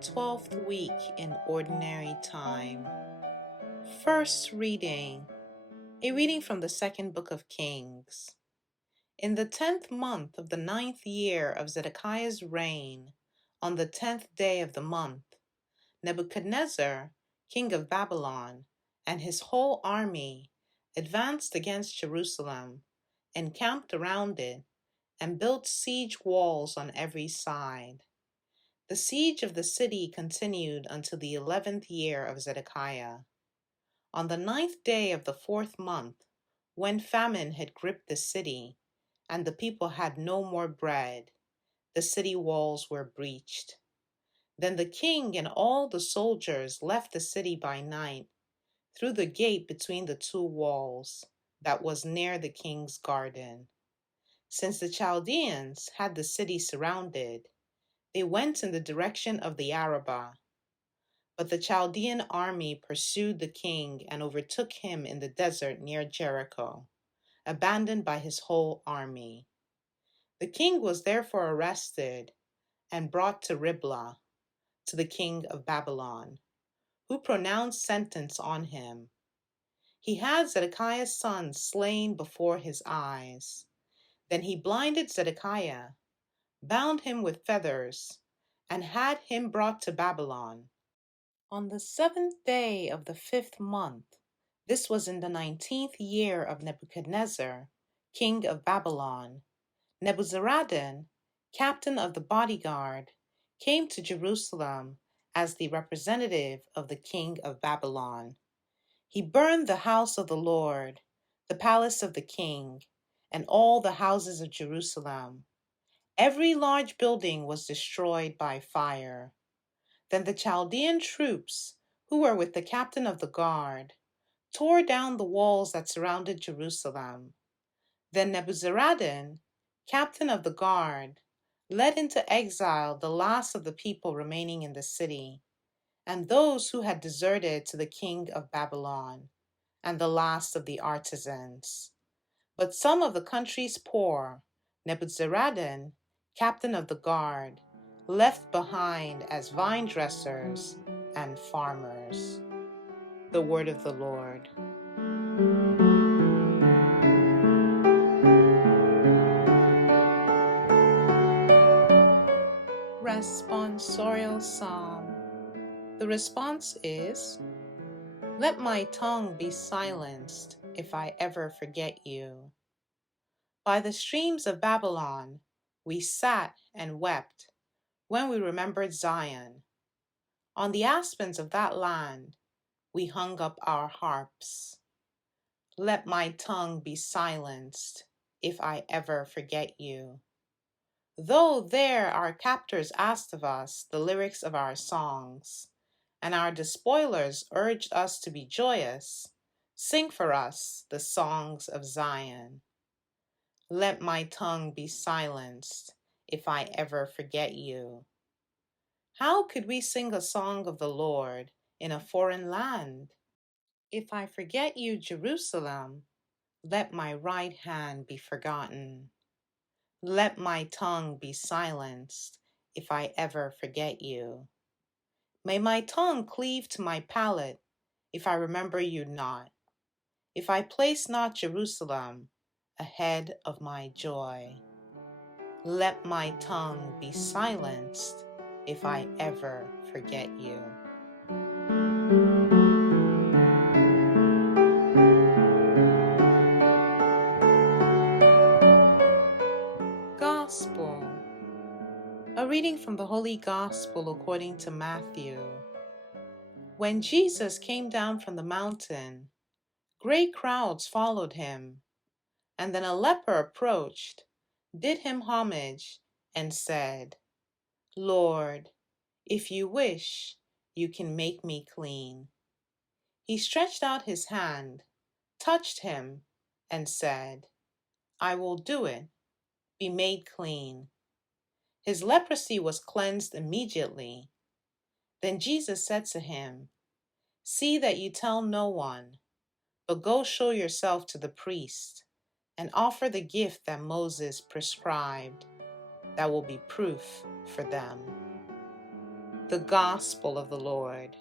12th week in Ordinary Time. First reading, a reading from the second book of Kings. In the 10th month of the 9th year of Zedekiah's reign, on the 10th day of the month, Nebuchadnezzar, king of Babylon, and his whole army advanced against Jerusalem, encamped around it, and built siege walls on every side. The siege of the city continued until the 11th year of Zedekiah. On the 9th day of the 4th month, when famine had gripped the city, and the people had no more bread, the city walls were breached. Then the king and all the soldiers left the city by night, through the gate between the two walls, that was near the king's garden. Since the Chaldeans had the city surrounded, they went in the direction of the Arabah. But the Chaldean army pursued the king and overtook him in the desert near Jericho, abandoned by his whole army. The king was therefore arrested and brought to Riblah, to the king of Babylon, who pronounced sentence on him. He had Zedekiah's son slain before his eyes. Then he blinded Zedekiah, bound him with feathers, and had him brought to Babylon. On the 7th day of the 5th month, this was in the 19th year of Nebuchadnezzar, king of Babylon, Nebuzaradan, captain of the bodyguard, came to Jerusalem as the representative of the king of Babylon. He burned the house of the Lord, the palace of the king, and all the houses of Jerusalem. Every large building was destroyed by fire. Then the Chaldean troops, who were with the captain of the guard, tore down the walls that surrounded Jerusalem. Then Nebuzaradan, captain of the guard, led into exile the last of the people remaining in the city, and those who had deserted to the king of Babylon, and the last of the artisans. But some of the country's poor, Nebuzaradan, captain of the guard, left behind as vine dressers and farmers. The word of the Lord. Responsorial Psalm. The response is, "Let my tongue be silenced if I ever forget you." By the streams of Babylon, we sat and wept when we remembered Zion. On the aspens of that land, we hung up our harps. Let my tongue be silenced if I ever forget you. Though there our captors asked of us the lyrics of our songs, and our despoilers urged us to be joyous, sing for us the songs of Zion. Let my tongue be silenced if I ever forget you. How could we sing a song of the Lord in a foreign land? If I forget you, Jerusalem, let my right hand be forgotten. Let my tongue be silenced if I ever forget you. May my tongue cleave to my palate if I remember you not, if I place not Jerusalem ahead of my joy. Let my tongue be silenced if I ever forget you. Gospel. A reading from the Holy Gospel according to Matthew. When Jesus came down from the mountain, great crowds followed him, and then a leper approached, did him homage, and said, "Lord, if you wish, you can make me clean." He stretched out his hand, touched him, and said, "I will do it. Be made clean." His leprosy was cleansed immediately. Then Jesus said to him, "See that you tell no one, but go show yourself to the priest and offer the gift that Moses prescribed. That will be proof for them." The Gospel of the Lord.